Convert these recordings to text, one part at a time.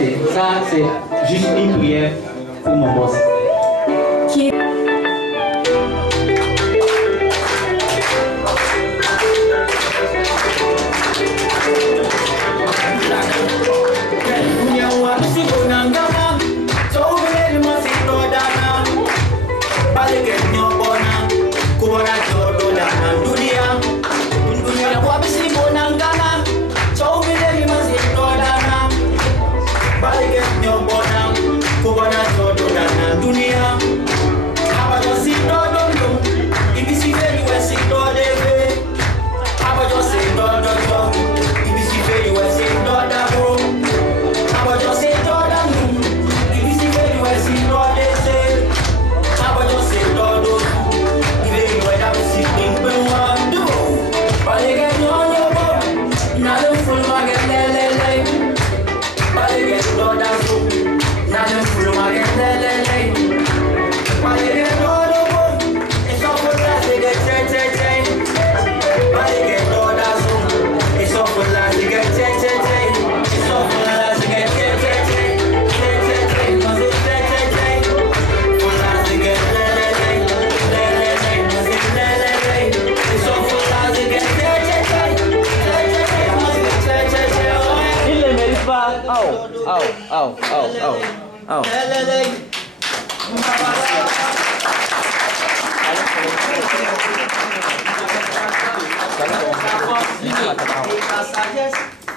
Ça, c'est juste une prière pour mon boss.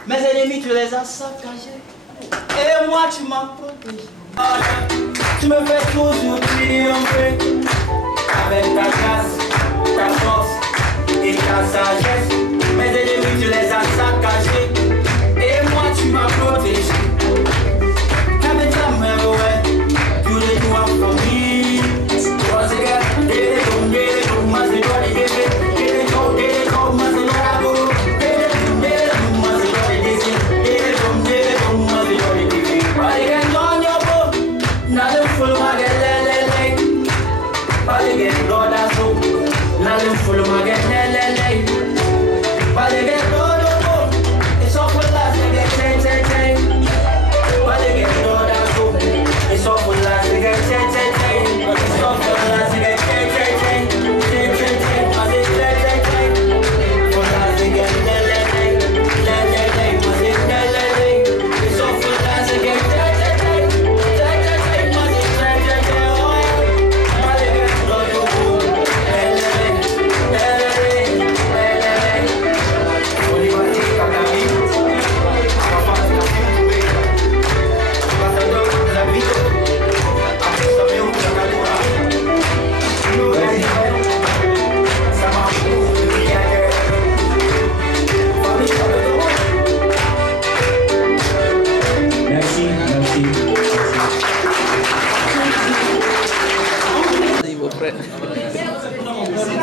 Mes ennemis, tu les as saccagés. Et moi, tu m'as protégé. Tu me fais toujours triompher. Avec ta grâce, ta force et ta sagesse. Mes ennemis, tu les as saccagés. Et moi, tu m'as protégé. Avec ta main, ouais, tu les dois pour me.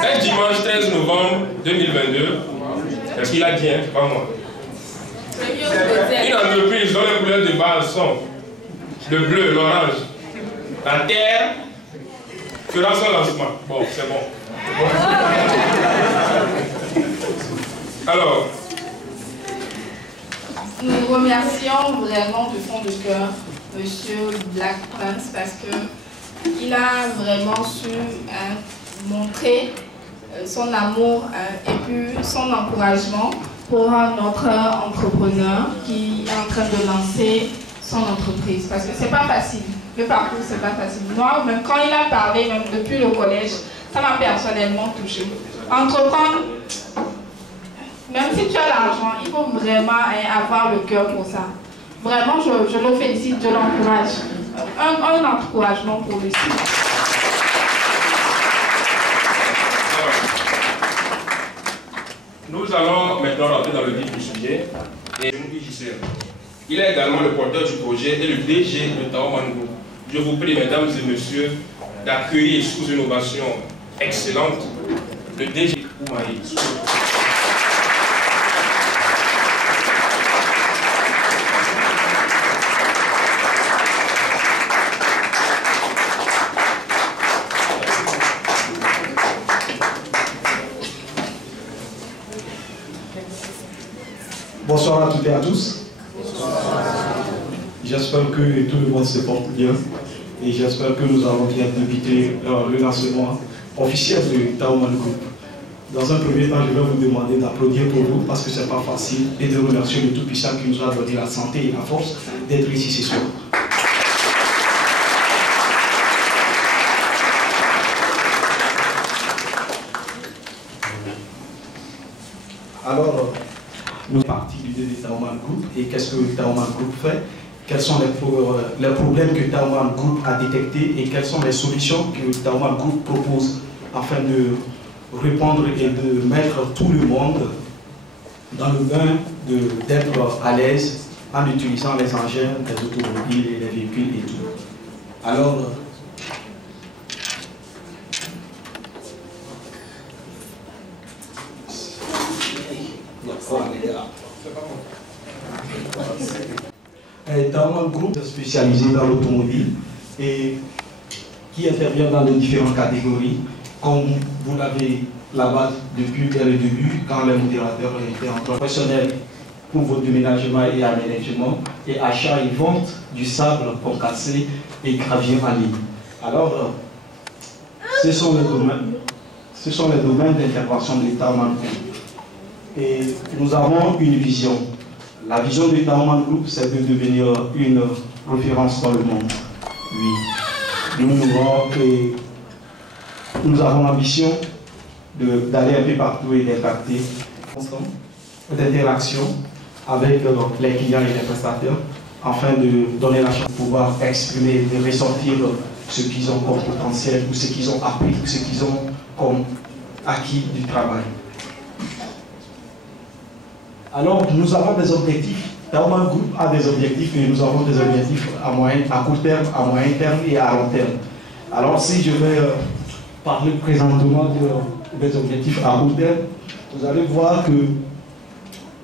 Un dimanche 13 novembre 2022, c'est ce qu'il a dit, hein, pas moi. Une entreprise dont les couleurs de base sont le bleu, l'orange, la terre fera son lancement. Bon, c'est bon. Alors, nous remercions vraiment du fond du cœur Monsieur Black Prince parce que il a vraiment su montrer son amour et puis son encouragement pour notre entrepreneur qui est en train de lancer son entreprise. Parce que c'est pas facile, le parcours c'est pas facile. Moi, même quand il a parlé, même depuis le collège, ça m'a personnellement touché. Entreprendre, même si tu as l'argent, il faut vraiment avoir le cœur pour ça. Vraiment, je le félicite, je l'encourage. Un encouragement pour lui. nous allons maintenant rentrer dans le vif du sujet. Et il est également le porteur du projet et le DG de Tao Mango. Je vous prie, mesdames et messieurs, d'accueillir sous une ovation excellente le DG Oumaï. Bonsoir à toutes et à tous. j'espère que tout le monde se porte bien et j'espère que nous allons bien débuter le lancement officiel de Taoman Group. Dans un premier temps, je vais vous demander d'applaudir pour vous parce que ce n'est pas facile et de remercier le Tout-Puissant qui nous a donné la santé et la force d'être ici ce soir. Alors, nous sommes partis de l'idée de Taoman Group et qu'est-ce que Taoman Group fait? Quels sont les problèmes que Taoman Group a détectés et quelles sont les solutions que Taoman Group propose afin de répondre et de mettre tout le monde dans le bain d'être à l'aise en utilisant les engins, les automobiles et les véhicules et tout. Alors, Taoman Group est spécialisé dans l'automobile et qui intervient dans les différentes catégories, comme vous l'avez là-bas depuis le début, quand les modérateurs étaient en professionnel pour votre déménagement et aménagement, et achat et vente du sable concassé et gravier en ligne. Alors, ce sont les domaines d'intervention de Taoman Group. Et nous avons une vision. La vision de Taoman Group, c'est de devenir une référence dans le monde. Oui. Nous avons l'ambition d'aller un peu partout et d'impacter d'interaction avec les clients et les prestataires afin de donner la chance de pouvoir exprimer, de ressortir ce qu'ils ont comme potentiel ou ce qu'ils ont appris ou ce qu'ils ont comme acquis du travail. Alors, nous avons des objectifs. Taoman Group a des objectifs et nous avons des objectifs à court terme, à moyen terme et à long terme. Alors, si je vais parler présentement des objectifs à court terme, vous allez voir que,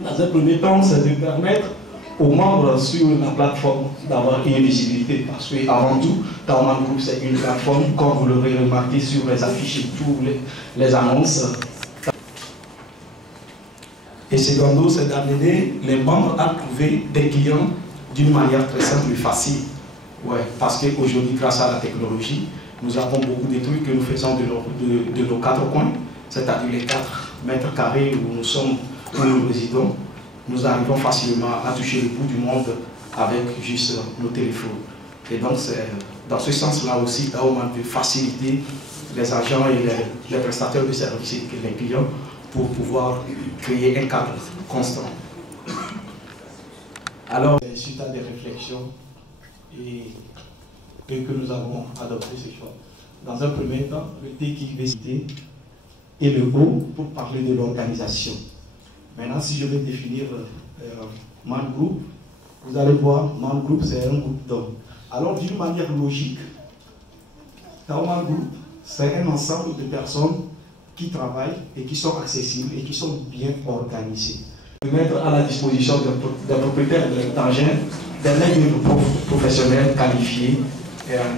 dans un premier temps, c'est de permettre aux membres sur la plateforme d'avoir une visibilité. Parce qu'avant tout, Taoman Group, c'est une plateforme, comme vous l'aurez remarqué sur les affiches et toutes les annonces. Et secondo, c'est d'amener les membres à trouver des clients d'une manière très simple et facile. Ouais, parce qu'aujourd'hui, grâce à la technologie, nous avons beaucoup de trucs que nous faisons de nos quatre coins, c'est-à-dire les 4 mètres carrés où nous résidons. Nous arrivons facilement à toucher le bout du monde avec juste nos téléphones. Et donc, c'est dans ce sens-là aussi, Taoman veut faciliter les agents et les prestataires de services et les clients pour pouvoir créer un cadre constant. Alors, suite à des réflexions et que nous avons adopté ce choix. Dans un premier temps, le T qui va citer et le O pour parler de l'organisation. Maintenant, si je vais définir Man Group, vous allez voir, Man Group, c'est un groupe d'hommes. Alors, d'une manière logique, Taoman Group, c'est un ensemble de personnes qui travaillent et qui sont accessibles et qui sont bien organisés. De mettre à la disposition des propriétaires d'engins des maîtres professionnels qualifiés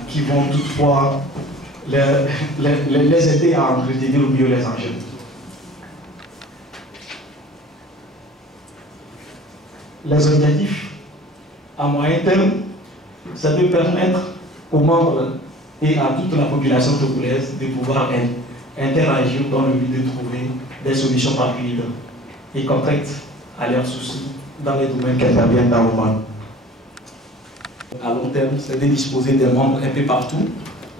qui vont toutefois les aider à entretenir au mieux les engins. Les objectifs à moyen terme, c'est de permettre aux membres et à toute la population togolaise de pouvoir interagir dans le but de trouver des solutions rapides et concrètes à leurs soucis dans les domaines qu'interviennent Taoman. À long terme, c'est de disposer des membres un peu partout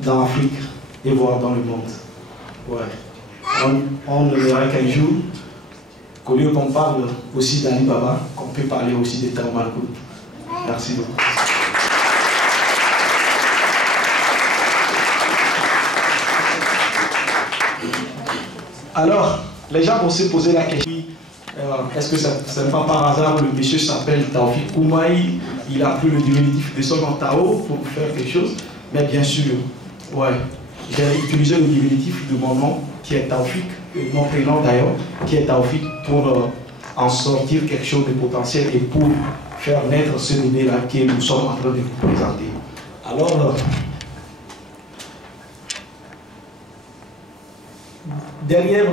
dans l'Afrique et voire dans le monde. Ouais. On ne verra qu'un jour qu'au lieu qu'on parle aussi d'Alibaba, qu'on peut parler aussi de Taoman Group. Merci beaucoup. Alors, les gens vont se poser la question, est-ce que ce n'est pas par hasard le monsieur s'appelle Taoufik Koumaï, il a pris le diminutif de son nom Tao pour faire quelque chose? Mais bien sûr, ouais, j'ai utilisé le diminutif de mon nom qui est Taoufik, mon prénom d'ailleurs, qui est Taoufik pour en sortir quelque chose de potentiel et pour faire naître ce bébé-là que nous sommes en train de vous présenter. Alors, derrière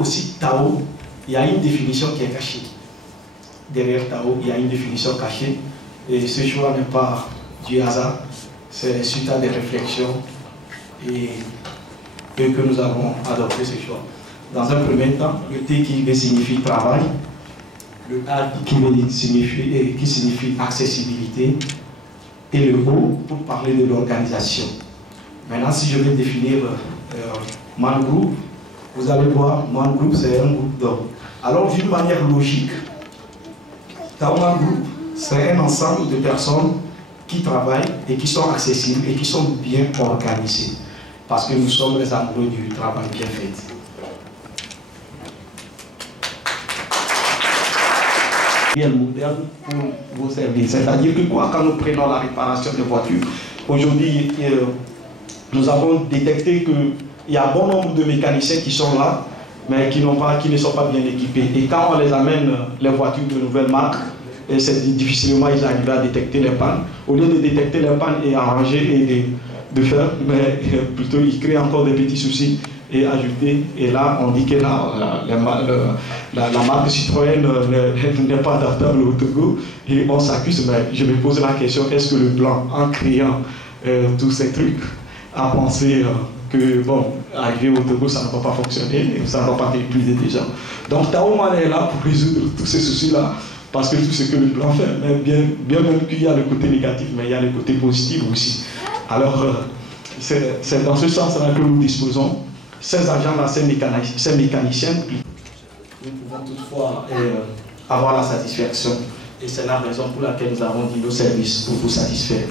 aussi Tao, il y a une définition qui est cachée. Derrière Tao, il y a une définition cachée Et ce choix n'est pas du hasard, c'est suite à des réflexions et que nous avons adopté ce choix. Dans un premier temps, le T qui signifie travail, le A qui signifie accessibilité, et le O pour parler de l'organisation. Maintenant, si je vais définir Man Group, vous allez voir, Man Group, c'est un groupe d'hommes. Alors, d'une manière logique, Man Group, c'est un ensemble de personnes qui travaillent et qui sont accessibles et qui sont bien organisées. Parce que nous sommes les amoureux du travail bien fait. Moderne pour vos services. C'est-à-dire que quoi, quand nous prenons la réparation de voitures, aujourd'hui, nous avons détecté qu'il y a bon nombre de mécaniciens qui sont là, mais qui ne sont pas bien équipés. Et quand on les amène les voitures de nouvelles marques, et c'est difficilement ils arrivent à détecter les pannes. Au lieu de détecter les pannes et arranger et de faire, mais plutôt ils créent encore des petits soucis et ajouter. Et là, on dit que la marque Citroën n'est pas adaptable au Togo et on s'accuse. Mais je me pose la question, est-ce que le blanc, en créant tous ces trucs, a pensé que, bon, arriver au Togo, ça ne va pas fonctionner et ça ne va pas épuiser des gens. Donc, Taoman est là pour résoudre tous ces soucis-là. Parce que tout ce que le blanc fait, mais bien même qu'il y a le côté négatif, mais il y a le côté positif aussi. Alors, c'est dans ce sens-là que nous disposons. Ces agents-là, ces mécaniciens, nous pouvons toutefois avoir la satisfaction. Et c'est la raison pour laquelle nous avons dit nos services pour vous satisfaire.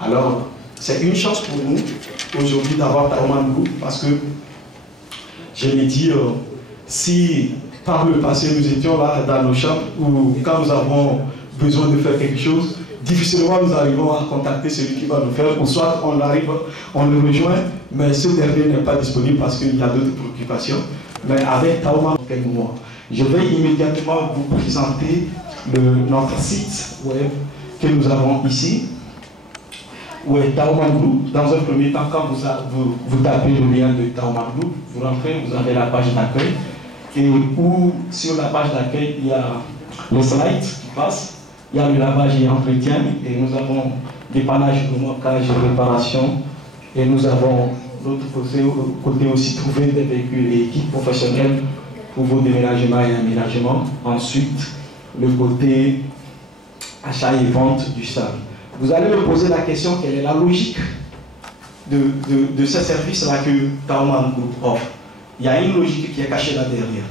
Alors, c'est une chance pour nous aujourd'hui d'avoir Taoman Group parce que je me dis, si par le passé nous étions là dans nos chambres ou quand nous avons besoin de faire quelque chose, difficilement nous arrivons à contacter celui qui va nous faire, ou soit on arrive, on le rejoint, mais ce dernier n'est pas disponible parce qu'il y a d'autres préoccupations. Mais avec Taoman, je vais immédiatement vous présenter notre site web que nous avons ici, où est Taoman Group. Dans un premier temps, quand vous tapez le lien de Taoman Group, vous rentrez, vous avez la page d'accueil, et où sur la page d'accueil, il y a le slide qui passe, il y a le lavage et entretien, et nous avons dépannage, remorquage et réparation, et nous avons l'autre côté aussi trouver des véhicules et équipes professionnelles pour vos déménagements et aménagements. Ensuite, le côté achat et vente du sable. Vous allez me poser la question, quelle est la logique de ces services-là que Taoman Group offre? Il y a une logique qui est cachée là derrière.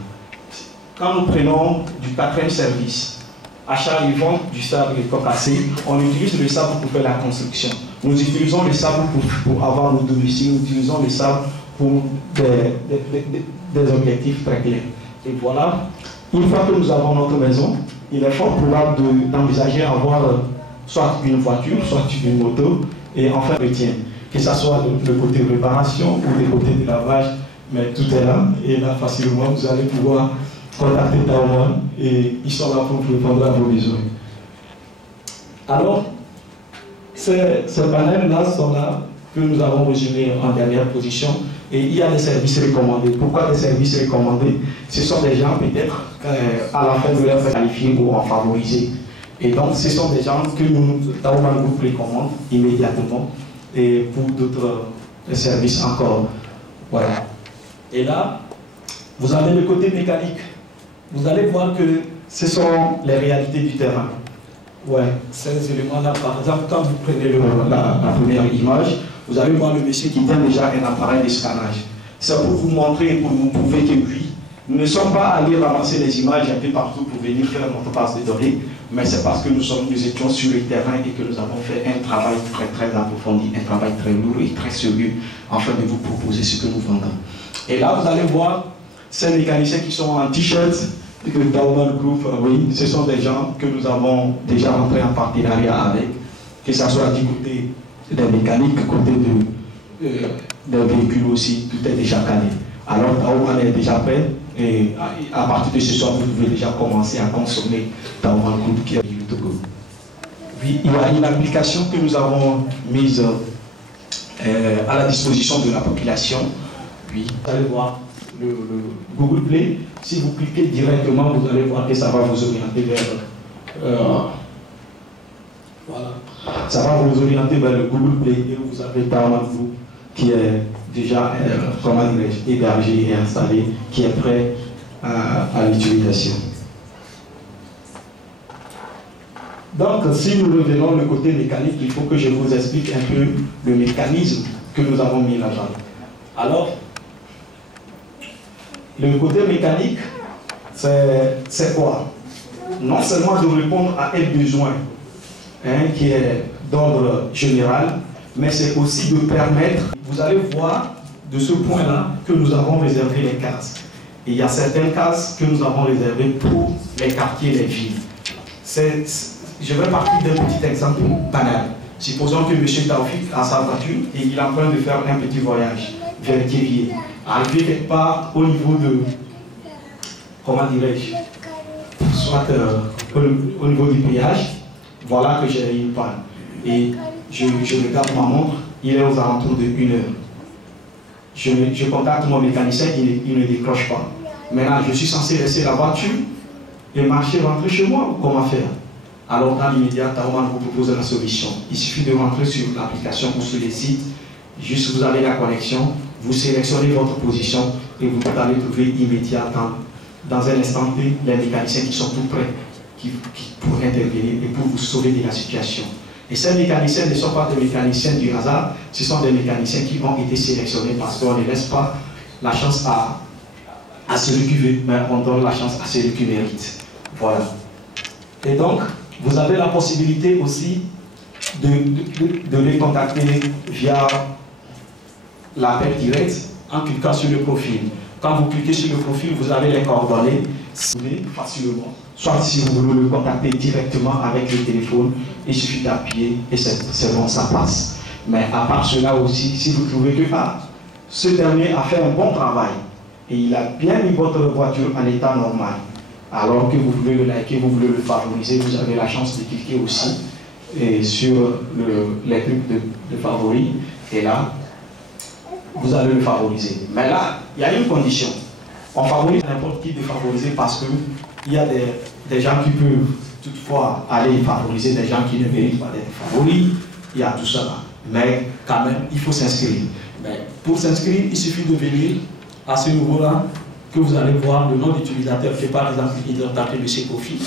Quand nous prenons du 4e service, achat et vente du sable et cassé, on utilise le sable pour faire la construction. Nous utilisons le sable pour avoir nos domiciles, nous utilisons le sable pour des objectifs très clairs. Et voilà, une fois que nous avons notre maison, il est fort probable d'envisager avoir soit une voiture, soit une moto, et enfin retien. Que ce soit le côté réparation ou le côté de lavage, mais tout est là, et là facilement vous allez pouvoir contacter Taoman et ils sont là pour répondre à vos besoins. Alors, ces panels-là sont là que nous avons résumés en dernière position et il y a des services recommandés. Pourquoi des services recommandés? Ce sont des gens peut-être à la fin de leur qualifier ou en favoriser. Et donc ce sont des gens que nous, Taoman Group recommande immédiatement et pour d'autres services encore. Voilà. Et là, vous avez le côté mécanique. Vous allez voir que ce sont les réalités du terrain. Ouais, ces éléments-là, par exemple, quand vous prenez la première image, vous allez voir le monsieur qui tient déjà un appareil de scannage. C'est pour vous montrer et pour vous prouver que oui, nous ne sommes pas allés ramasser les images un peu partout pour venir faire notre base de données, mais c'est parce que nous étions sur le terrain et que nous avons fait un travail très très approfondi, un travail très lourd et très sérieux, afin de vous proposer ce que nous vendons. Et là, vous allez voir ces mécaniciens qui sont en t-shirt, le Taoman Group, oui, ce sont des gens que nous avons déjà rentrés en partenariat avec, que ce soit du côté des mécaniques, côté des véhicules aussi, tout est déjà calé. Alors Taoman est déjà prêt et à partir de ce soir, vous pouvez déjà commencer à consommer Taoman Group qui est du Togo. Oui, il y a une application que nous avons mise à la disposition de la population. Oui, vous allez voir le Google Play. Si vous cliquez directement, vous allez voir que ça va vous orienter vers Voilà. Ça va vous orienter vers le Google Play et vous avez Taoman Group qui est déjà hébergé et installé, qui est prêt à l'utilisation. Donc, si nous revenons le côté mécanique, il faut que je vous explique un peu le mécanisme que nous avons mis là-bas. Alors, le côté mécanique, c'est quoi? Non seulement de répondre à un besoin qui est d'ordre général, mais c'est aussi de permettre, vous allez voir de ce point-là que nous avons réservé les cases. Et il y a certaines cases que nous avons réservées pour les quartiers, les villes. Je vais partir d'un petit exemple banal. Supposons que M. Taoufik a sa voiture et il est en train de faire un petit voyage vers Kévier. Arrivé quelque part au niveau de, comment dirais-je, soit au niveau du péage, voilà que j'ai une panne. Et je regarde ma montre, il est aux alentours de 1 heure. Je contacte mon mécanicien, il ne décroche pas. Maintenant, je suis censé laisser la voiture et marcher, rentrer chez moi, ou comment faire? Alors, dans l'immédiat, Taoman vous propose la solution. Il suffit de rentrer sur l'application ou sur les sites, juste vous avez la connexion, vous sélectionnez votre position et vous allez trouver immédiatement, dans un instant T, les mécaniciens qui sont tout prêts pour intervenir et pour vous sauver de la situation. Et ces mécaniciens ne sont pas des mécaniciens du hasard, ce sont des mécaniciens qui ont été sélectionnés parce qu'on ne laisse pas la chance à celui qui veut, mais on donne la chance à celui qui mérite. Voilà. Et donc, vous avez la possibilité aussi de les contacter via l'appel direct en cliquant sur le profil. Quand vous cliquez sur le profil, vous avez les coordonnées facilement. Soit si vous voulez le contacter directement avec le téléphone, il suffit d'appuyer et c'est bon, ça passe. Mais à part cela aussi, si vous trouvez que ce dernier a fait un bon travail et il a bien mis votre voiture en état normal, alors que vous voulez le liker, vous voulez le favoriser, vous avez la chance de cliquer aussi sur les trucs de favoris et là, vous allez le favoriser. Mais là, il y a une condition. On favorise n'importe qui de favoriser parce qu'il y a des gens qui peuvent toutefois aller favoriser des gens qui ne méritent pas d'être favoris. Il y a tout ça là. Mais quand même, il faut s'inscrire. Mais pour s'inscrire, il suffit de venir à ce niveau-là que vous allez voir le nom d'utilisateur qui est par exemple tapé M. Kofi.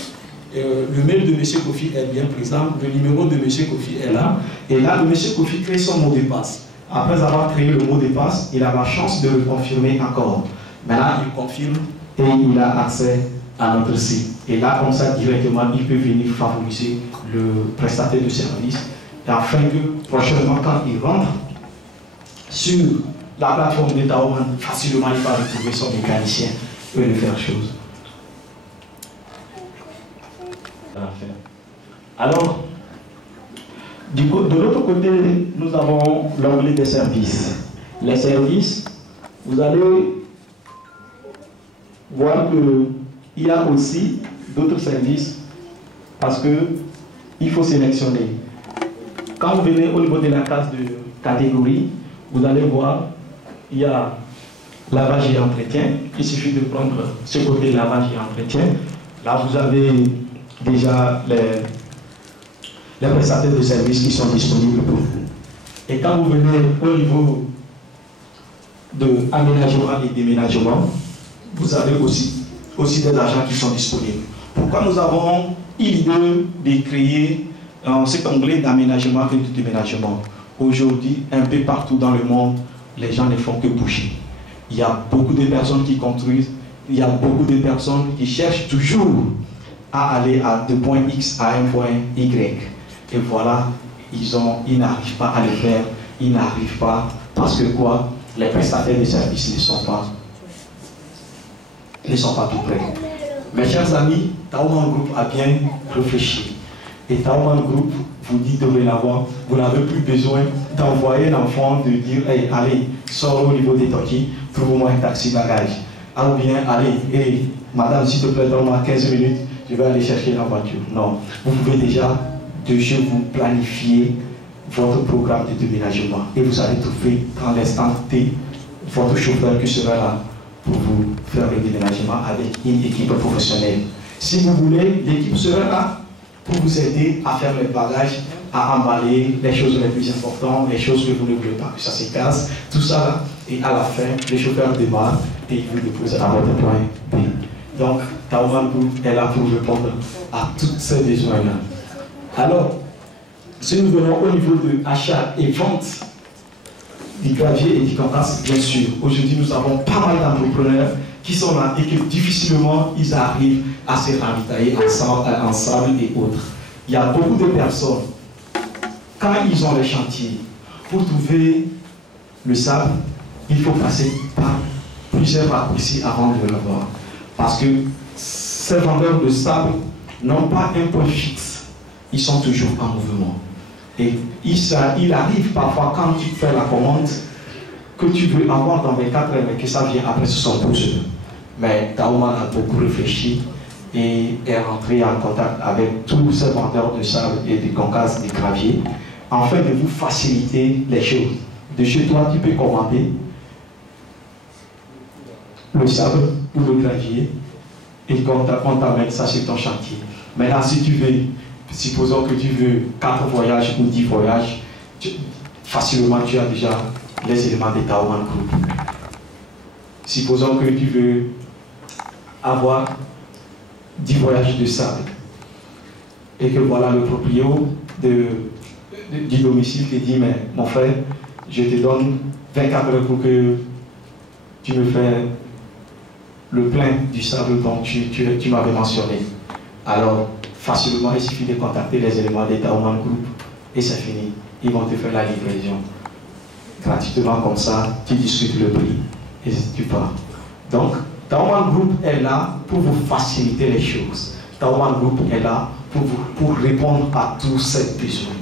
Le mail de M. Kofi est bien présent, le numéro de M. Kofi est là. Et là, M. Kofi crée son mot de passe. Après avoir créé le mot de passe, il a la chance de le confirmer encore. Maintenant, il confirme et il a accès à notre site. Et là, comme ça, directement, il peut venir favoriser le prestataire de service afin que prochainement, quand il rentre sur la plateforme de Taoman, facilement, il va retrouver son mécanicien et le faire chose. Alors, de l'autre côté, nous avons l'onglet des services. Les services, vous allez voir qu'il y a aussi d'autres services parce qu'il faut sélectionner. Quand vous venez au niveau de la case de catégorie, vous allez voir, il y a lavage et entretien. Il suffit de prendre ce côté lavage et entretien. Là, vous avez déjà les prestataires de services qui sont disponibles pour vous. Et quand vous venez au niveau de aménagement et déménagement, vous avez aussi des agents qui sont disponibles. Pourquoi nous avons eu l'idée de créer cet onglet d'aménagement et de déménagement? Aujourd'hui, un peu partout dans le monde, les gens ne font que bouger. Il y a beaucoup de personnes qui construisent, il y a beaucoup de personnes qui cherchent toujours à aller de point X à un point Y. Et voilà, ils n'arrivent pas à le faire, ils n'arrivent pas parce que quoi? Les prestataires de services ne sont pas tout prêts. Mes chers amis, Taoman Group a bien réfléchi. Et Taoman Group vous dit dorénavant, vous n'avez plus besoin d'envoyer l'enfant, de dire hey, allez, sors au niveau des toquis, trouve-moi un taxi bagage. Ah, ou bien, allez, hey, madame, s'il te plaît, donne-moi 15 minutes, je vais aller chercher la voiture. Non, vous pouvez déjà de chez vous planifier votre programme de déménagement et vous allez trouver dans l'instant T votre chauffeur qui sera là pour vous faire le déménagement avec une équipe professionnelle. Si vous voulez, l'équipe sera là pour vous aider à faire les bagages, à emballer les choses les plus importantes, les choses que vous ne voulez pas que ça se casse, tout ça là. Et à la fin, le chauffeur démarre et il vous dépose à votre point B. Donc, Taoman Group est là pour répondre à tous ces besoins-là. Alors, si nous venons au niveau de achat et vente du gravier et du compass, bien sûr, aujourd'hui nous avons pas mal d'entrepreneurs qui sont là et que difficilement ils arrivent à se ravitailler en sable et autres. Il y a beaucoup de personnes, quand ils ont les chantiers, pour trouver le sable, il faut passer par plusieurs raccourcis avant de l'avoir. Parce que ces vendeurs de sable n'ont pas un point fixe, ils sont toujours en mouvement. Et il arrive parfois quand tu fais la commande que tu veux avoir dans 24 heures, mais que ça vient après 72 heures. Mais Taoman a beaucoup réfléchi et est rentré en contact avec tous ces vendeurs de sable et de concasse, de gravier, afin de vous faciliter les choses. De chez toi, tu peux commander le sable ou le gravier et qu'on t'amène ça sur ton chantier. Maintenant, si tu veux, supposons que tu veux 4 voyages ou 10 voyages, facilement tu as déjà les éléments de Taoman Group. Supposons que tu veux avoir 10 voyages de sable et que voilà le proprio du domicile te dit, mais mon frère, je te donne 24 heures pour que tu me fasses le plein du sable dont tu m'avais mentionné. Alors, facilement, il suffit de contacter les éléments des Taoman Group et c'est fini. Ils vont te faire la livraison. Gratuitement comme ça, tu discutes le prix et tu pars. Donc, Taoman Group est là pour vous faciliter les choses. Taoman Group est là pour répondre à tous ces besoins.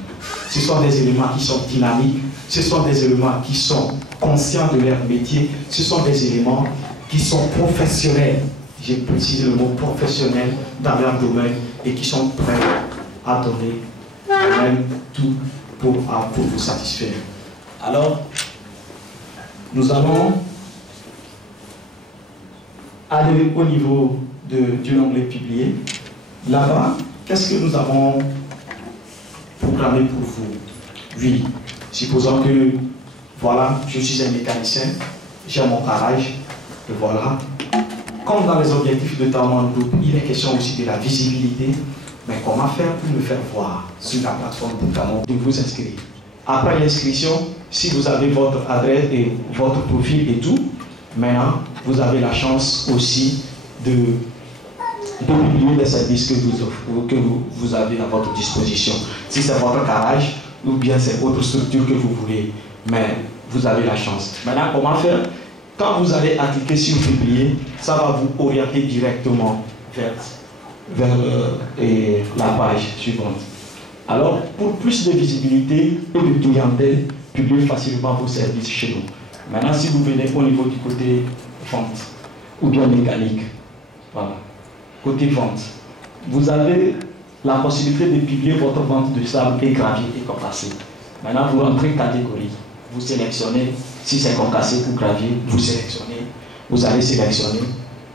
Ce sont des éléments qui sont dynamiques, ce sont des éléments qui sont conscients de leur métier, ce sont des éléments qui sont professionnels, j'ai précisé le mot professionnel dans leur domaine et qui sont prêts à donner même tout pour vous satisfaire. Alors, nous allons aller au niveau du onglet publié. Là-bas, qu'est-ce que nous avons programmé pour vous? Oui, supposons que, voilà, je suis un mécanicien, j'ai mon garage, et voilà. Comme dans les objectifs de Taoman Group, il est question aussi de la visibilité, mais comment faire pour me faire voir sur la plateforme de Taoman, de vous inscrire. Après l'inscription, si vous avez votre adresse et votre profil et tout, maintenant, vous avez la chance aussi de publier les services que vous avez à votre disposition. Si c'est votre garage ou bien c'est autre structure que vous voulez, mais vous avez la chance. Maintenant, comment faire? Quand vous allez cliquer sur publier, ça va vous orienter directement vers la page suivante. Alors, pour plus de visibilité et de clientèle, publiez facilement vos services chez nous. Maintenant, si vous venez au niveau du côté vente ou bien mécanique, voilà, côté vente, vous avez la possibilité de publier votre vente de sable et gravier et concassé. Maintenant, vous rentrez catégorie, vous sélectionnez, si c'est concassé ou gravier, vous sélectionnez, vous allez sélectionner.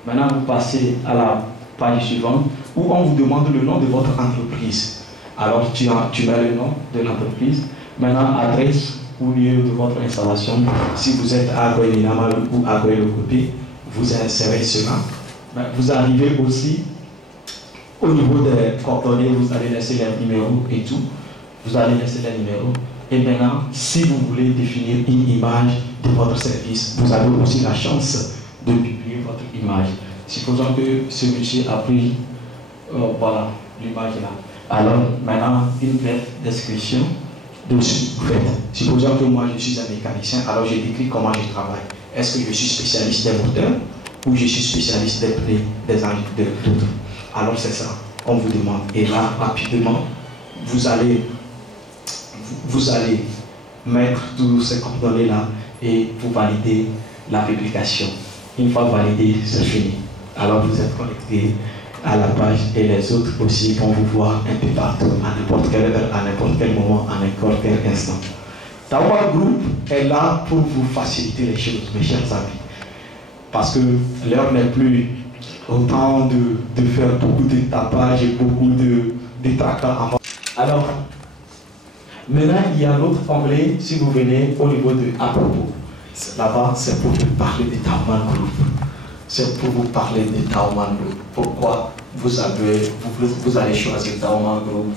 Maintenant, vous passez à la page suivante où on vous demande le nom de votre entreprise. Alors, tu mets le nom de l'entreprise. Maintenant, adresse ou lieu de votre installation. Si vous êtes à Goïlinamal ou à Goïlokopé, vous insérez cela. Vous arrivez aussi au niveau des coordonnées, vous allez laisser les numéros et tout. Vous allez laisser les numéros. Et maintenant, si vous voulez définir une image de votre service, vous avez aussi la chance de publier votre image. Supposons que ce monsieur a pris voilà, l'image là. Alors, maintenant, une brève description dessus. Supposons que moi je suis un mécanicien, alors je décris comment je travaille. Est-ce que je suis spécialiste des moteurs ou je suis spécialiste des pneus, des engins, d'autres? Alors c'est ça, on vous demande. Et là, rapidement, vous allez mettre tous ces coordonnées là et vous validez la publication. Une fois validé, c'est fini. Alors vous êtes connecté à la page et les autres aussi vont vous voir un peu partout, à n'importe quelle heure, à n'importe quel moment, à n'importe quel instant. Taoman Group est là pour vous faciliter les choses, mes chers amis. Parce que l'heure n'est plus autant de faire beaucoup de tapage et beaucoup de traquant à mort. Alors, maintenant, il y a l'autre onglet, si vous venez au niveau de à propos. Là-bas, c'est pour vous parler de Taoman Group. C'est pour vous parler de Taoman Group. Pourquoi vous allez choisir Taoman Group?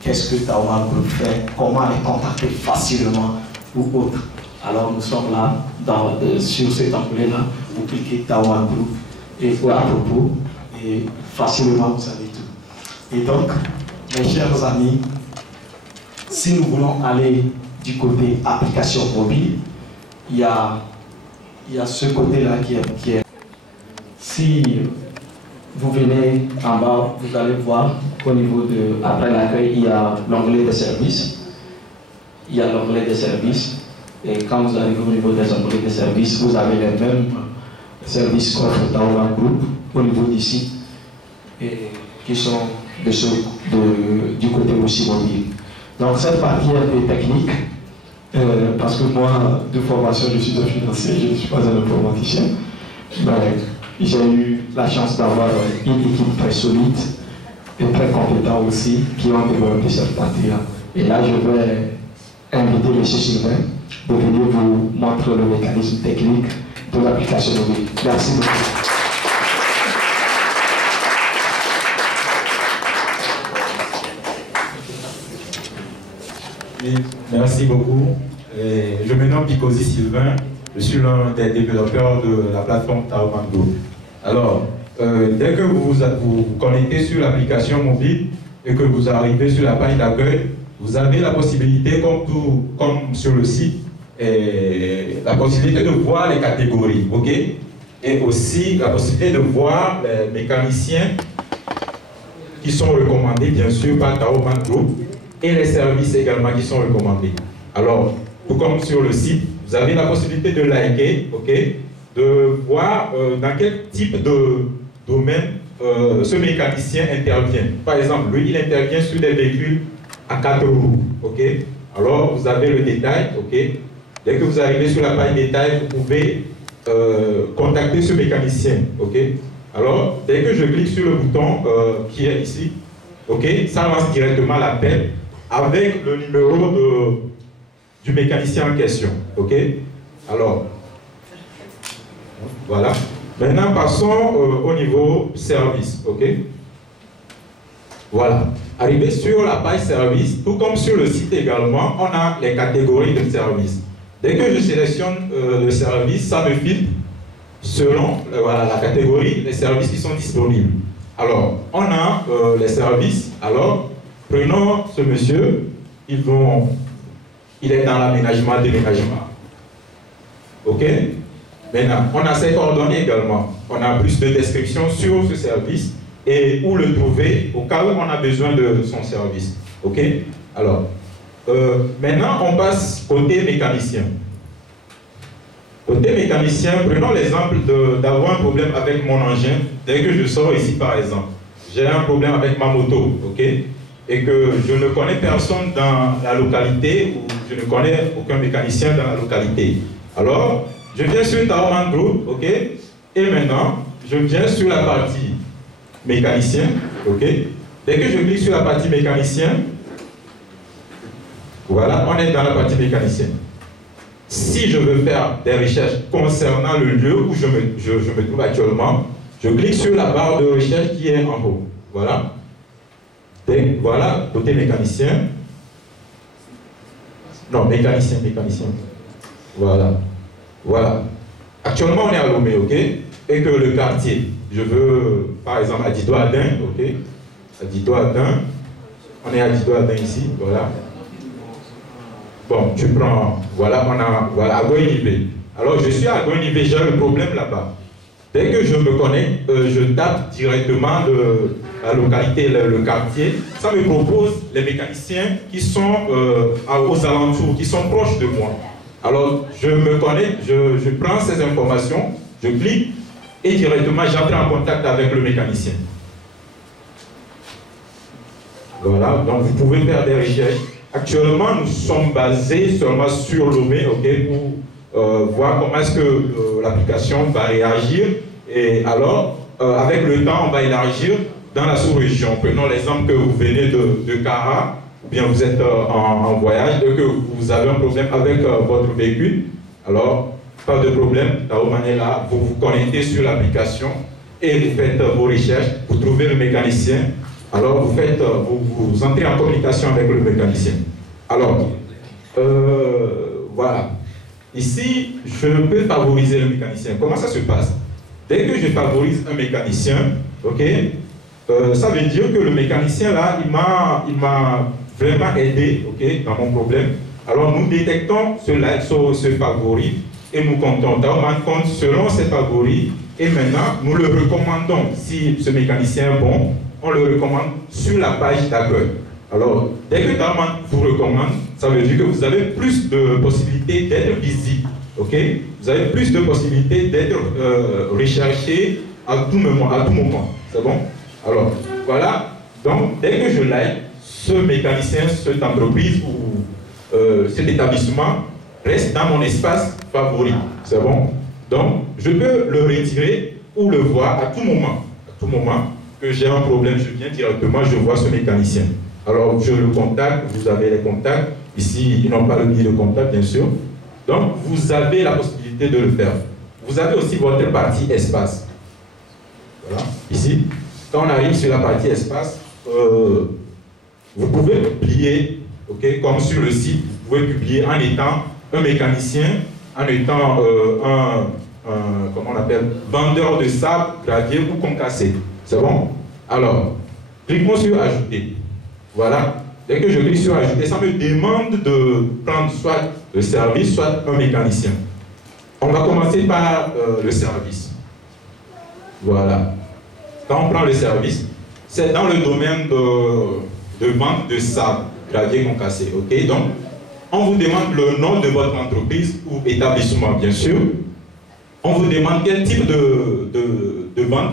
Qu'est-ce que Taoman Group fait? Comment les contacter facilement ou autre? Alors, nous sommes là, sur cet onglet-là. Vous cliquez Taoman Group et à propos, et facilement vous savez tout. Et donc, mes chers amis, si nous voulons aller du côté application mobile, il y a ce côté-là qui est. Si vous venez en bas, vous allez voir qu'au niveau de, après l'accueil, il y a l'onglet des services. Il y a l'onglet des services. Et quand vous arrivez au niveau des onglets des services, vous avez les mêmes services qu'offre Taoman Group au niveau d'ici, et qui sont du côté aussi mobile. Donc cette partie est un peu technique, parce que moi, de formation, je suis un financier, je ne suis pas un informaticien. Mais j'ai eu la chance d'avoir une équipe très solide et très compétente aussi, qui ont développé cette partie-là. Et là, je vais inviter M. Sylvain de venir vous montrer le mécanisme technique de l'application mobile. Merci beaucoup. Merci beaucoup. Je me nomme Picosi Sylvain, je suis l'un des développeurs de la plateforme Taoman Group. Alors, dès que vous vous connectez sur l'application mobile et que vous arrivez sur la page d'accueil, vous avez la possibilité, comme sur le site, la possibilité de voir les catégories, ok? Et aussi la possibilité de voir les mécaniciens qui sont recommandés, bien sûr, par Taoman Group, et les services également qui sont recommandés. Alors, tout comme sur le site, vous avez la possibilité de liker, ok, de voir dans quel type de domaine ce mécanicien intervient. Par exemple, lui, il intervient sur des véhicules à 4 roues, ok. Alors, vous avez le détail, ok. Dès que vous arrivez sur la page détail, vous pouvez contacter ce mécanicien, ok. Alors, dès que je clique sur le bouton qui est ici, ok, ça lance directement l'appel avec le numéro du mécanicien en question, ok. Alors, voilà. Maintenant, passons au niveau service, ok. Voilà. Arrivé sur la page service, tout comme sur le site également, on a les catégories de services. Dès que je sélectionne le service, ça me filtre selon voilà, la catégorie des services qui sont disponibles. Alors, on a les services. Alors, prenons ce monsieur, il est dans l'aménagement, déménagement. Ok? Maintenant, on a ses coordonnées également. On a plus de descriptions sur ce service et où le trouver au cas où on a besoin de son service. Ok? Alors, maintenant, on passe côté mécanicien. Côté mécanicien, prenons l'exemple d'avoir un problème avec mon engin. Dès que je sors ici, par exemple, j'ai un problème avec ma moto, ok? Et que je ne connais personne dans la localité ou je ne connais aucun mécanicien dans la localité. Alors, je viens sur Taoman Group, ok? Et maintenant, je viens sur la partie mécanicien, ok? Dès que je clique sur la partie mécanicien, voilà, on est dans la partie mécanicien. Si je veux faire des recherches concernant le lieu où je me trouve actuellement, je clique sur la barre de recherche qui est en haut. Voilà. Et voilà, côté mécanicien. Non, mécanicien. Voilà. Voilà. Actuellement, on est à Lomé, ok? Et que le quartier, je veux, par exemple, à Dido-Adin, ok? À Dido-Adin. On est à Dido-Adin ici, voilà. Bon, tu prends, voilà, on a, voilà, à Goïnivé. Alors, je suis à Goïnivé, j'ai le problème là-bas. Dès que je me connecte, je tape directement la localité, le quartier. Ça me propose les mécaniciens qui sont aux alentours, qui sont proches de moi. Alors, je me connecte, je prends ces informations, je clique et directement j'entre en contact avec le mécanicien. Voilà, donc vous pouvez faire des recherches. Actuellement, nous sommes basés seulement sur Lomé, ok, pour voir comment est-ce que l'application va réagir. Et alors, avec le temps, on va élargir dans la sous-région, prenons l'exemple que vous venez de Kara, ou bien vous êtes en voyage et que vous avez un problème avec votre véhicule, alors pas de problème, Taoman est là, vous vous connectez sur l'application et vous faites vos recherches, vous trouvez le mécanicien, alors vous entrez en communication avec le mécanicien. Alors, voilà. Ici, je peux favoriser le mécanicien. Comment ça se passe? Dès que je favorise un mécanicien, ok, ça veut dire que le mécanicien là, il m'a vraiment aidé, ok, dans mon problème. Alors nous détectons ce favori et nous comptons. Taoman compte selon ces favoris et maintenant nous le recommandons. Si ce mécanicien est bon, on le recommande sur la page d'accueil. Alors, dès que Taoman vous recommande, ça veut dire que vous avez plus de possibilités d'être visible. Ok? Vous avez plus de possibilités d'être recherché à tout moment. C'est bon? Alors, voilà. Donc, dès que je like, ce mécanicien, cette entreprise ou cet établissement reste dans mon espace favori. C'est bon? Donc, je peux le retirer ou le voir à tout moment. À tout moment que j'ai un problème, je viens directement, je vois ce mécanicien. Alors, je le contacte, vous avez les contacts. Ici, ils n'ont pas le billet de contact, bien sûr. Donc, vous avez la possibilité de le faire. Vous avez aussi votre partie espace. Voilà, ici. Quand on arrive sur la partie espace, vous pouvez publier, okay, comme sur le site, vous pouvez publier en étant un mécanicien, en étant comment on appelle, vendeur de sable, gravier ou concassé. C'est bon? Alors, cliquons sur ajouter. Voilà. Dès que je clique sur ajouter, ça me demande de prendre soit le service, soit un mécanicien. On va commencer par le service. Voilà. Quand on prend le service, c'est dans le domaine de vente de sable, gravier concassé. Ok? Donc, on vous demande le nom de votre entreprise ou établissement, bien sûr. On vous demande quel type de vente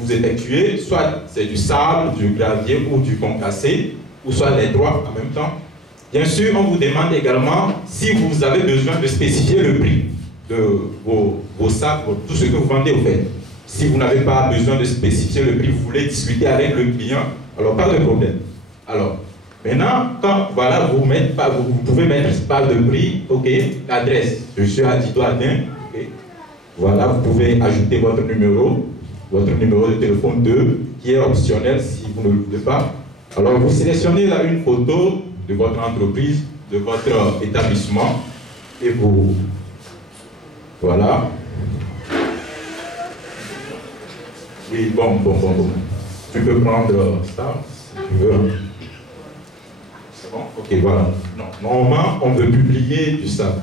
vous effectuez, soit c'est du sable, du gravier ou du concassé, ou soit les trois en même temps. Bien sûr, on vous demande également si vous avez besoin de spécifier le prix de vos sacs, tout ce que vous vendez au fait. Si vous n'avez pas besoin de spécifier le prix, vous voulez discuter avec le client, alors pas de problème. Alors, maintenant, quand voilà, vous pouvez mettre pas de prix, ok, l'adresse, je suis à Dido-Adin, ok. Voilà, vous pouvez ajouter votre numéro de téléphone 2, qui est optionnel si vous ne le voulez pas. Alors, vous sélectionnez là une photo de votre entreprise, de votre établissement, et vous... Voilà. Oui, bon. Tu peux prendre ça, si tu veux. C'est bon? Ok, voilà. Non, normalement, on veut publier du sable.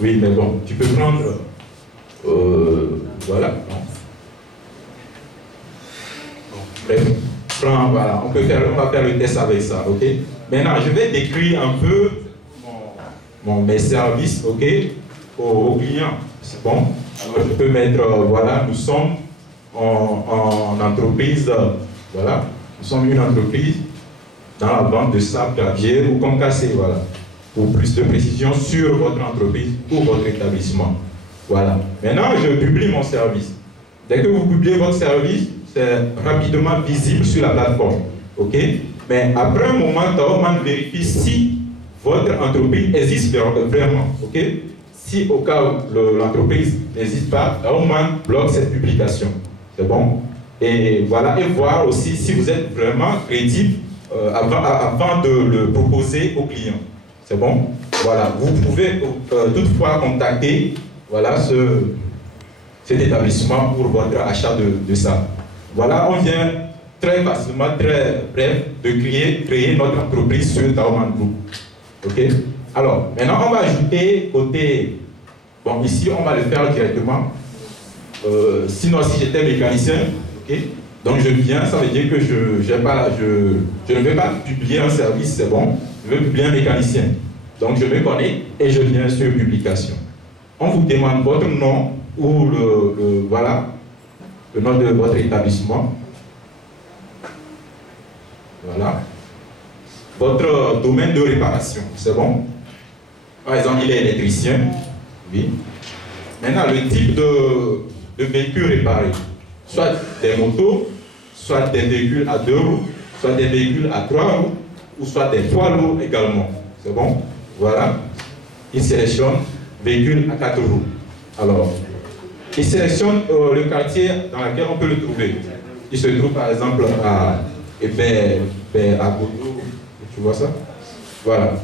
Oui, mais bon, tu peux prendre... voilà. Non. Bon, bref, voilà, on va faire le test avec ça, ok? Maintenant, je vais décrire un peu mes services, ok, aux clients. C'est bon? Alors, je peux mettre, voilà, nous sommes en entreprise, voilà, nous sommes une entreprise dans la vente de sable, gravier ou concassé, voilà, pour plus de précision sur votre entreprise ou votre établissement. Voilà. Maintenant, je publie mon service. Dès que vous publiez votre service, c'est rapidement visible sur la plateforme. OK? Mais après un moment, Taoman vérifie si votre entreprise existe vraiment. OK? Si au cas où l'entreprise n'existe pas, Taoman bloque cette publication. C'est bon? Et voilà, et voir aussi si vous êtes vraiment crédible avant de le proposer au client. C'est bon? Voilà. Vous pouvez toutefois contacter, voilà, cet établissement pour votre achat de ça. Voilà, on vient très facilement, très bref, de créer notre entreprise sur Taoman Group. Ok? Alors, maintenant, on va ajouter côté... Bon, ici, on va le faire directement. Sinon, si j'étais mécanicien, ok? Donc, je viens, ça veut dire que je ne vais pas publier un service, c'est bon. Je veux publier un mécanicien. Donc, je me connecte et je viens sur publication. On vous demande votre nom ou voilà, le nom de votre établissement. Voilà. Votre domaine de réparation, c'est bon? Par exemple, il est électricien. Oui. Maintenant, le type de véhicule réparé. soit des motos, soit des véhicules à 2 roues, soit des véhicules à 3 roues, ou soit des poids lourds également. C'est bon? Voilà. Il sélectionne véhicules à 4 roues. Alors, il sélectionne le quartier dans lequel on peut le trouver. Il se trouve par exemple à Goudou, tu vois ça? Voilà.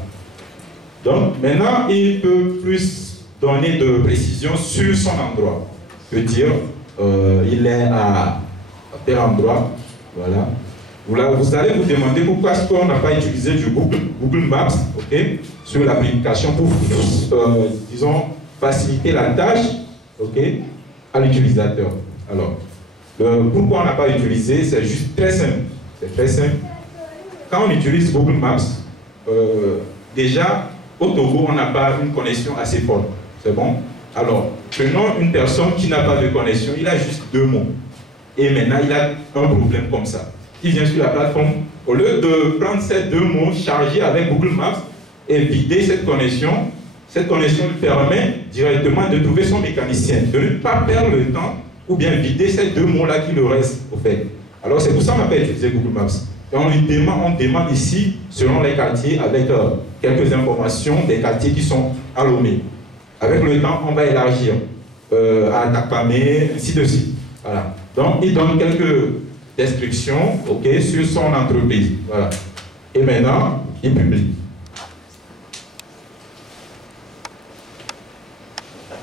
Donc maintenant, il peut plus donner de précision sur son endroit. Il peut dire, il est à tel endroit, voilà. Vous allez vous demander pourquoi est-ce qu'on n'a pas utilisé du Google Maps, ok, sur l'application pour, disons, faciliter la tâche, ok, à l'utilisateur. Alors, pourquoi on n'a pas utilisé, c'est juste très simple. C'est très simple. Quand on utilise Google Maps, déjà, au Togo, on n'a pas une connexion assez forte. C'est bon? Alors, prenons une personne qui n'a pas de connexion, il a juste 2 mots. Et maintenant, il a un problème comme ça. Il vient sur la plateforme, au lieu de prendre ces 2 mots chargés avec Google Maps et vider cette connexion lui permet directement de trouver son mécanicien, de ne pas perdre le temps ou bien vider ces 2 mots-là qui le restent, au fait. Alors, c'est pour ça qu'on n'a pas utilisé Google Maps. Et on demande ici, selon les quartiers, avec quelques informations des quartiers qui sont à Lomé. Avec le temps, on va élargir à Takpamé, ainsi de suite. Voilà. Donc, il donne quelques descriptions, ok, sur son entreprise. Voilà. Et maintenant, il publie.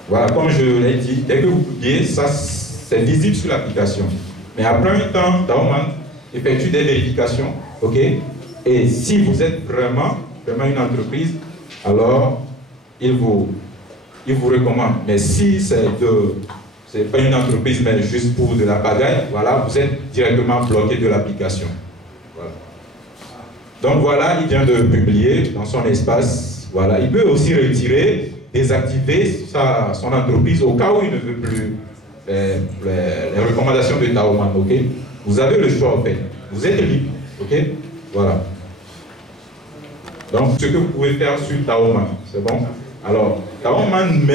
Voilà, comme je l'ai dit, dès que vous publiez, ça c'est visible sur l'application. Mais après un temps, Daoman effectue des vérifications, ok? Et si vous êtes vraiment une entreprise, alors il vous recommande. Mais si c'est pas une entreprise, mais juste pour de la pagaille, voilà, vous êtes directement bloqué de l'application. Voilà. Donc voilà, il vient de publier dans son espace. Voilà, il peut aussi retirer, désactiver son entreprise au cas où il ne veut plus les recommandations de Taoman, ok? Vous avez le choix, en fait. Vous êtes libre, ok? Voilà. Donc, ce que vous pouvez faire sur Taoman, c'est bon? Alors, Taoman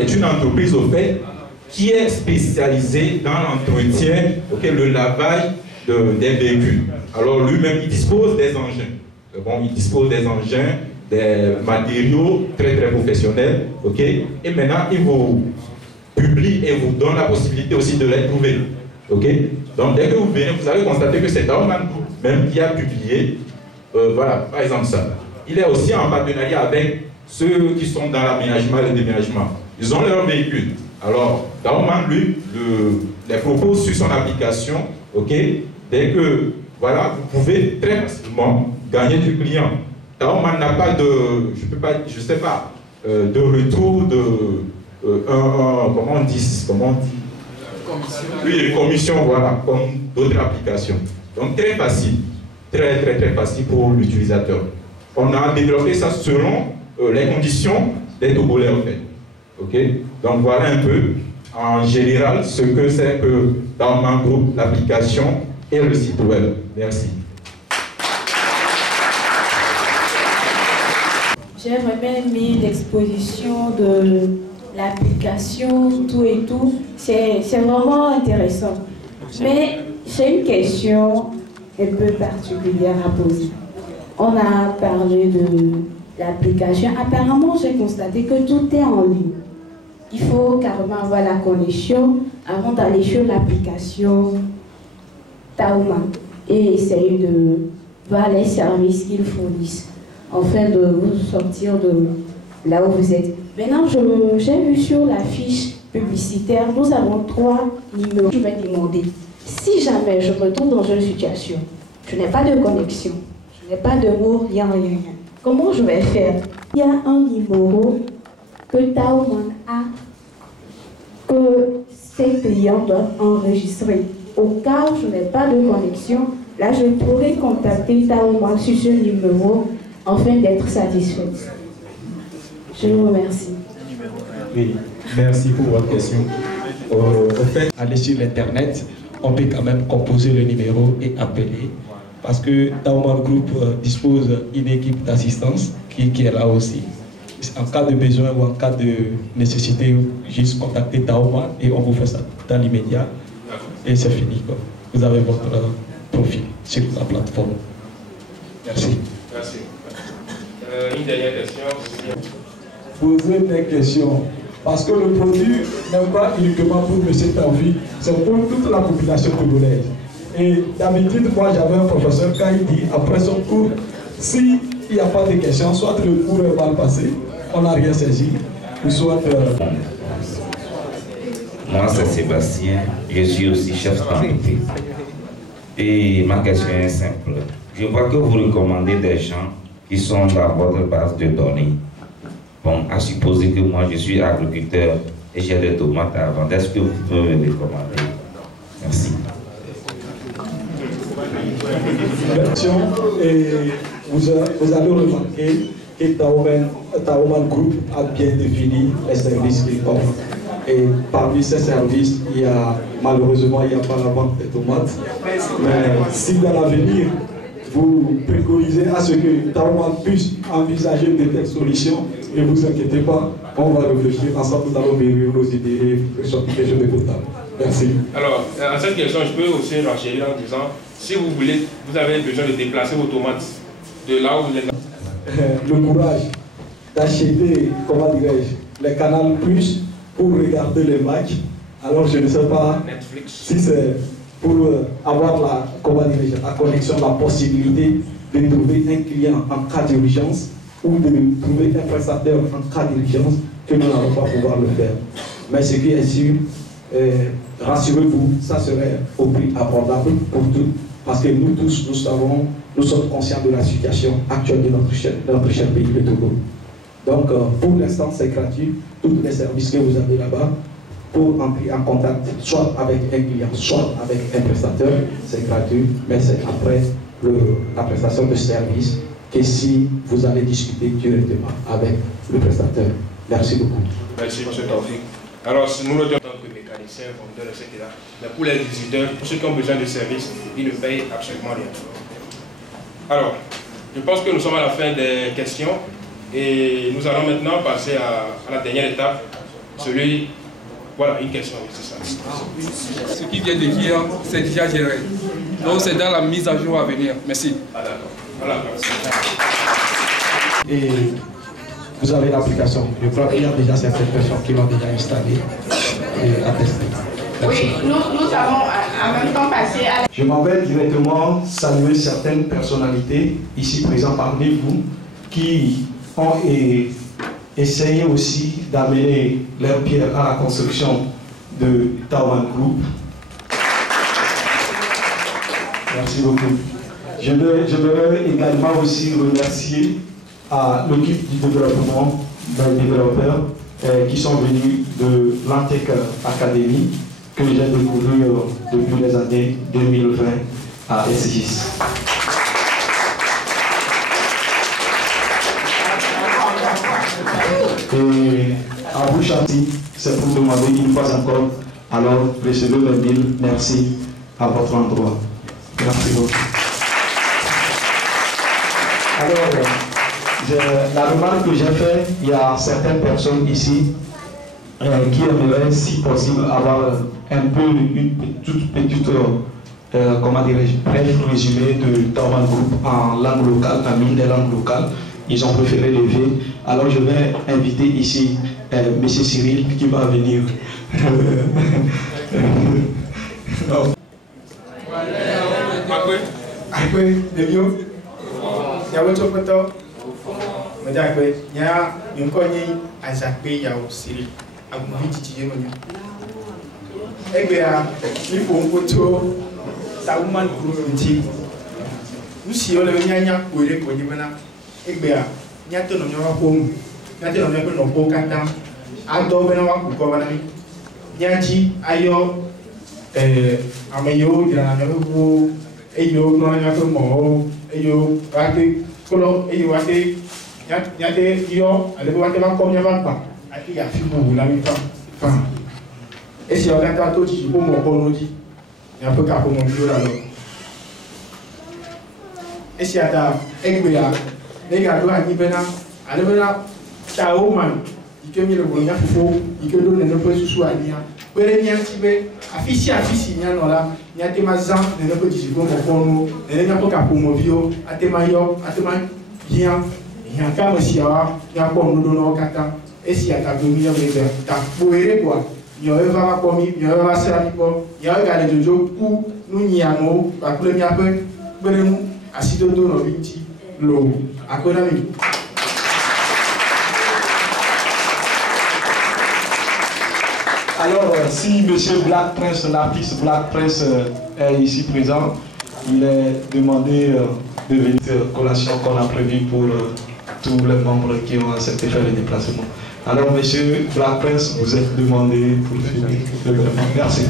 est une entreprise, au fait, qui est spécialisée dans l'entretien, ok, le lavage des véhicules. Alors, lui-même, il dispose des engins. C'est bon? Il dispose des engins, des matériaux très, très professionnels, ok? Et maintenant, il vous publie et vous donne la possibilité aussi de les trouver. Ok? Donc dès que vous venez, vous allez constater que c'est Taoman Group même qui a publié, voilà, par exemple ça. Il est aussi en partenariat avec ceux qui sont dans l'aménagement et le déménagement. Ils ont leur véhicule. Alors, Taoman, lui, les propose sur son application, ok? Dès que, voilà, vous pouvez très facilement gagner du client. Taoman n'a pas de, je sais pas, de retour comment on dit oui, une commission, voilà, comme d'autres applications. Donc très facile, très facile pour l'utilisateur. On a développé ça selon les conditions des Togolais en fait. Ok? Donc voilà un peu, en général, ce que c'est que Taoman Group, l'application et le site web. Merci. J'ai vraiment aimé l'exposition de l'application, tout et tout. C'est vraiment intéressant. Mais j'ai une question un peu particulière à poser. On a parlé de l'application. Apparemment, j'ai constaté que tout est en ligne. Il faut carrément avoir la connexion avant d'aller sur l'application Taoman et essayer de voir les services qu'ils fournissent, afin de vous sortir de là où vous êtes. Maintenant, j'ai vu sur la fiche publicitaire, nous avons 3 numéros. Je vais demander, si jamais je me trouve dans une situation, je n'ai pas de connexion, je n'ai pas de mots, rien. Comment je vais faire? Il y a un numéro que Taoman a, que ses clients doivent enregistrer. Au cas où je n'ai pas de connexion, là je pourrais contacter Taoman sur ce numéro afin d'être satisfait. Je vous remercie. Oui, merci pour votre question. Au fait, aller sur l'internet, on peut quand même composer le numéro et appeler. Parce que Taoman Group dispose d'une équipe d'assistance qui est là aussi. En cas de besoin ou en cas de nécessité, juste contacter Taoman et on vous fait ça. dans l'immédiat. Et c'est fini, quoi. Vous avez votre profil sur la plateforme. Merci. Merci. Une dernière question. Posez des questions. Parce que le produit n'est pas uniquement pour M. Taoufik, c'est pour toute la population congolaise. Et d'habitude, moi j'avais un professeur, quand il dit après son cours, s'il n'y a pas de questions, soit le cours est mal passé, on n'a rien saisi, ou soit... Moi c'est Sébastien, je suis aussi chef d'entreprise. Et ma question est simple. Je vois que vous recommandez des gens qui sont dans votre base de données. Bon, à supposer que moi je suis agriculteur et j'ai des tomates à vendre, est-ce que vous pouvez me recommander? Merci. Et vous allez remarquer que Taoman Group a bien défini les services qu'il offre. Et parmi ces services, malheureusement, il n'y a pas la vente des tomates. Mais si dans l'avenir, vous préconisez à ce que Taoman puisse envisager de telles solutions, ne vous inquiétez pas, on va réfléchir ensemble, nous allons vérifier nos idées et sortir quelque chose de total. Merci. Alors, à cette question, je peux aussi renchérir en disant, si vous voulez, vous avez besoin de déplacer vos tomates de là où vous êtes. Le courage d'acheter, comment dirais-je, les Canal Plus pour regarder les matchs. Alors, je ne sais pas Netflix. Si c'est pour avoir la connexion, la possibilité de trouver un client en cas d'urgence ou de trouver un prestataire en cas d'urgence, que nous n'allons pas pouvoir le faire. Mais ce qui est sûr, rassurez-vous, ça serait au prix abordable pour tous, parce que nous tous, nous sommes conscients de la situation actuelle de notre cher pays, le Togo. Donc, pour l'instant, c'est gratuit. Tous les services que vous avez là-bas, pour entrer en contact, soit avec un client, soit avec un prestataire, c'est gratuit, mais c'est après la prestation de service que si vous allez discuter directement avec le prestataire. Merci beaucoup. Merci, M. Taoufik. Alors, nous le disons en tant que mécaniciens, vendeurs, etc. Mais pour les visiteurs, pour ceux qui ont besoin de services, ils ne payent absolument rien. Alors, je pense que nous sommes à la fin des questions et nous allons maintenant passer à la dernière étape, voilà, une question, c'est ça. Ce qui vient de dire, c'est déjà géré. Donc c'est dans la mise à jour à venir. Merci. Ah d'accord. Voilà. Et vous avez l'application. Je crois qu'il y a déjà certaines personnes qui l'ont déjà installée et attestée. Oui, nous avons en même temps passé à... Je m'en vais directement saluer certaines personnalités ici présentes parmi vous qui ont essayé aussi d'amener leur pierre à la construction de Taoman Group. Merci beaucoup. Je voudrais également aussi remercier à l'équipe du développement des développeurs qui sont venus de l'Antec Academy que j'ai découvert depuis les années 2020 à S10. Et à vous, Chanty, c'est pour demander une fois encore, alors recevez le mille merci à votre endroit. Merci beaucoup. Alors, la remarque que j'ai faite, il y a certaines personnes ici qui aimeraient, si possible, avoir un peu une toute petite, comment dirais-je, bref résumé de Taoman Group en langue locale, en une des langues locales. Ils ont préféré lever. Alors je vais inviter ici M. Cyril qui va venir. Après, de mieux. Il y a autre chose. Mais d'accord, il y a une connue à Zakpé, il y a aussi à vous visiter. Eh bien, il faut un photo. Taoman Group. Nous si on le vient pour les connus maintenant. Eh bien, il y a tout le monde. Il y a tout le monde qui n'a pas de temps. Ado bena wa kuko bana mi nyaji ayo ameyo dira na mebu eyo no nya to mo eyo wate kolo eyo wate nyate yo ale wate ma kom nya ba ati ya fi bu la mi fa esi o ka to ji bo mo ko no ji nya pe ka ko mo bi la lo esi ada egbe ya ne ga do ani bena ale bena Taoman ike mi le bonya fofo ike do ne no pe susu ania Bere ni antibe afisi nya no la nya tema zan ne ne ko disigo mo kono ne nya ko ka promovio atema yo atema bien ya ka mo sia ya ko no do no kata esi ata do mi yo be ta boere kwa yo eva ma ko mi yo eva sera mi ko yo ga le jojo ku nu nya mo ba kule mi ape bere mu asido do no binti lo akona mi. Alors, si M. Black Prince, l'artiste Black Prince est ici présent, il est demandé de venir à la collation qu'on a prévue pour tous les membres qui ont accepté de faire le déplacement. Alors, M. Black Prince, vous êtes demandé pour finir le développement. Merci.